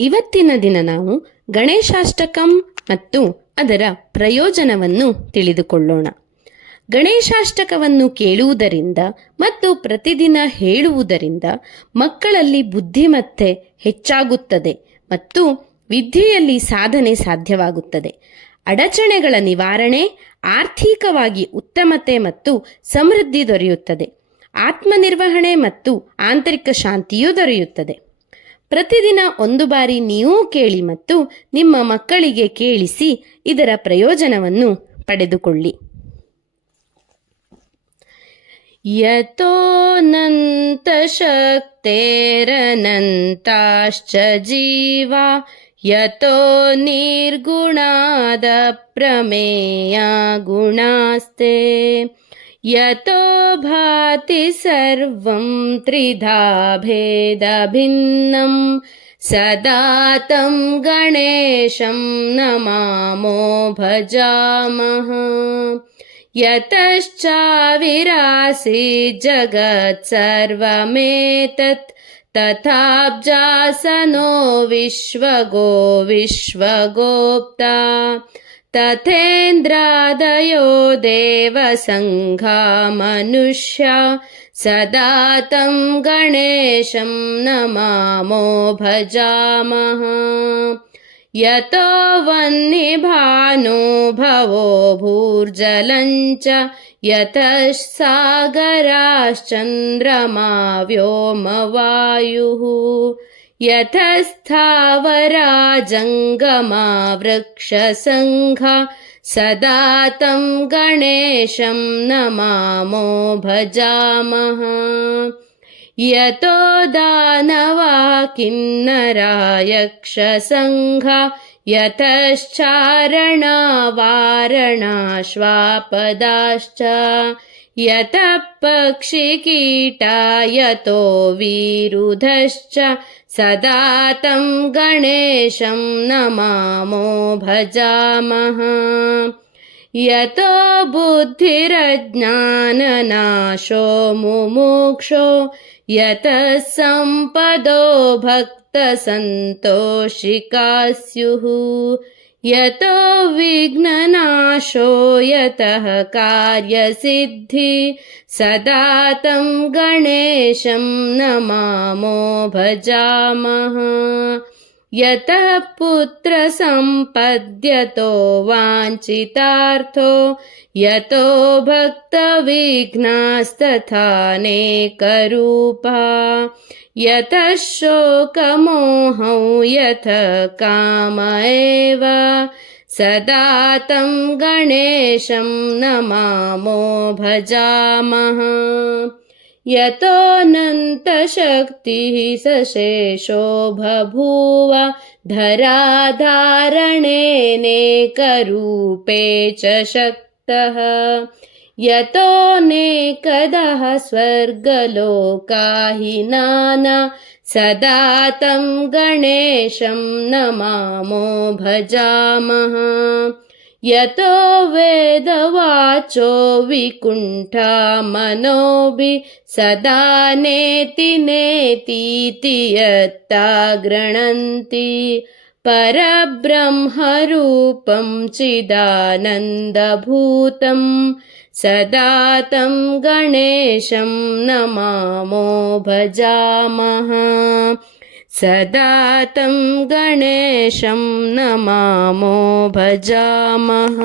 ಇವತ್ತಿನ ದಿನ ನಾವು ಗಣೇಶಾಷ್ಟಕಂ ಮತ್ತು ಅದರ ಪ್ರಯೋಜನವನ್ನು ತಿಳಿದುಕೊಳ್ಳೋಣ. ಗಣೇಶಾಷ್ಟಕವನ್ನು ಕೇಳುವುದರಿಂದ ಮತ್ತು ಪ್ರತಿದಿನ ಹೇಳುವುದರಿಂದ ಮಕ್ಕಳಲ್ಲಿ ಬುದ್ಧಿಮತ್ತೆ ಹೆಚ್ಚಾಗುತ್ತದೆ ಮತ್ತು ವಿದ್ಯೆಯಲ್ಲಿ ಸಾಧನೆ ಸಾಧ್ಯವಾಗುತ್ತದೆ. ಅಡಚಣೆಗಳ ನಿವಾರಣೆ, ಆರ್ಥಿಕವಾಗಿ ಉತ್ತಮತೆ ಮತ್ತು ಸಮೃದ್ಧಿ ದೊರೆಯುತ್ತದೆ. ಆತ್ಮನಿರ್ವಹಣೆ ಮತ್ತು ಆಂತರಿಕ ಶಾಂತಿಯೂ ದೊರೆಯುತ್ತದೆ. ಪ್ರತಿದಿನ ಒಂದು ಬಾರಿ ನೀವು ಕೇಳಿ ಮತ್ತು ನಿಮ್ಮ ಮಕ್ಕಳಿಗೆ ಕೇಳಿಸಿ ಇದರ ಪ್ರಯೋಜನವನ್ನು ಪಡೆದುಕೊಳ್ಳಿ. ಯತೋನಂತ ಶಕ್ತೇರನಂತಾಶ್ಚ ಜೀವಾ ಯತೋ ನಿರ್ಗುಣಾದ ಪ್ರಮೇಯ ಗುಣಾಸ್ತೆ ಯತೋ ಭಾತಿ ಸರ್ವಂ ತ್ರಿಧಾ ಭೇದ ಭಿನ್ನಂ ಸದಾ ತಂ ಗಣೇಶಂ ನಮಾಮೋ ಭಜಾಮಃ. ಯತಶ್ಚಾವಿರಾಸಿ ಜಗತ್ ಸರ್ವಮೇತತ್ ತಥಾಬ್ಜಾಸನೋ ವಿಶ್ವಗೋ ವಿಶ್ವಗೋಪ್ತಾ ತಥೇಂದ್ರಾದಯೋ ದೇವ ಸಂಘಾ ಮನುಷ್ಯ ಸದಾ ತಂ ಗಣೇಶಂ ನಮಾಮೋ ಭಜಾಮಃ. ಯತೋ ವನ್ನಿಭಾನೋ ಭವೋ ಭೂರ್ಜಲಂಚ ಯತಃ ಸಾಗರಾಶ್ಚಂದ್ರಮಾ ವ್ಯೋಮವಾಯುಃ ಯತಸ್ಥಾವರಾ ಜಂಗಮಾ ವೃಕ್ಷಸಂಘಾ ಸದಾ ತಂ ಗಣೇಶಂ ನಮಾಮೋ ಭಜಾಮಃ. ಯತೋ ದಾನವಾ ಕಿನ್ನರಾ ಯಕ್ಷಸಂಘಾ ಯತಶ್ಚಾರಣಾ ವಾರಣಾ ಶ್ವಾಪದಾಶ್ಚ ಯತಃ ಪಕ್ಷಿಕೀಟಾ ಯತೋ ವಿರುಧಶ್ಚ ಸದಾ ತಂ ಗಣೇಶಂ ನಮಾಮೋ ಭಜಾಮಃ. ಯತೋ ಬುದ್ಧಿರಜ್ಞಾನನಾಶೋ ಮುಮುಕ್ಷೋ ಯತಃ ಸಂಪದೋ ಭಕ್ತಸಂತೋಷಿಕಾಃ ಸ್ಯುಃ ಯತೋ ವಿಘ್ನನಾಶೋ ಯತಃ ಕಾರ್ಯಸಿದ್ಧಿ ಸದಾ ತಂ ಗಣೇಶಂ ನಮಾಮೋ ಭಜಾಮಃ. ಯತಃ ಪುತ್ರ ಸಂಪದ್ಯತೋ ವಾಂಛಿತಾರ್ಥೋ ಯತೋ ಭಕ್ತ ವಿಘ್ನಾಸ್ತಥಾನೇಕರೂಪಾ ಯತಃ ಶೋಕಮೋಹೌ ಯತಃ ಕಾಮ ಏವ ಸದಾ ತಂ ಗಣೇಶಂ ನಮಾಮೋ ಭಜಾಮಃ. ಯತೋನಂತ ಶಕ್ತಿಃ ಸಶೇಷೋ ಬಭೂವ ಧರಾಧಾರಣೇನೇಕರೂಪೇ ಚ ಶಕ್ತಃ ಯತೋನೇಕದಃ ಸ್ವರ್ಗಲೋಕಾ ಹಿ ನಾನಾ ಸದಾ ತಂ ಗಣೇಶಂ ನಮಾಮೋ ಭಜಾಮಃ. ಯತೋ ವೇದವಾಚೋ ವಿಕುಂಠಾ ಮನೋಭಿ ಸದಾ ನೇತಿ ನೇತೀತಿ ಯತ್ತಾ ಗೃಣಂತಿ ಪರಬ್ರಹ್ಮರೂಪಂ ಚಿದಾನಂದಭೂತಂ ಸದಾ ತಂ ಗಣೇಶಂ ನಮಾಮೋ ಭಜಾಮಃ. ಸದಾ ತಂ ಗಣೇಶಂ ನಮಾಮೋ ಭಜಾಮಃ.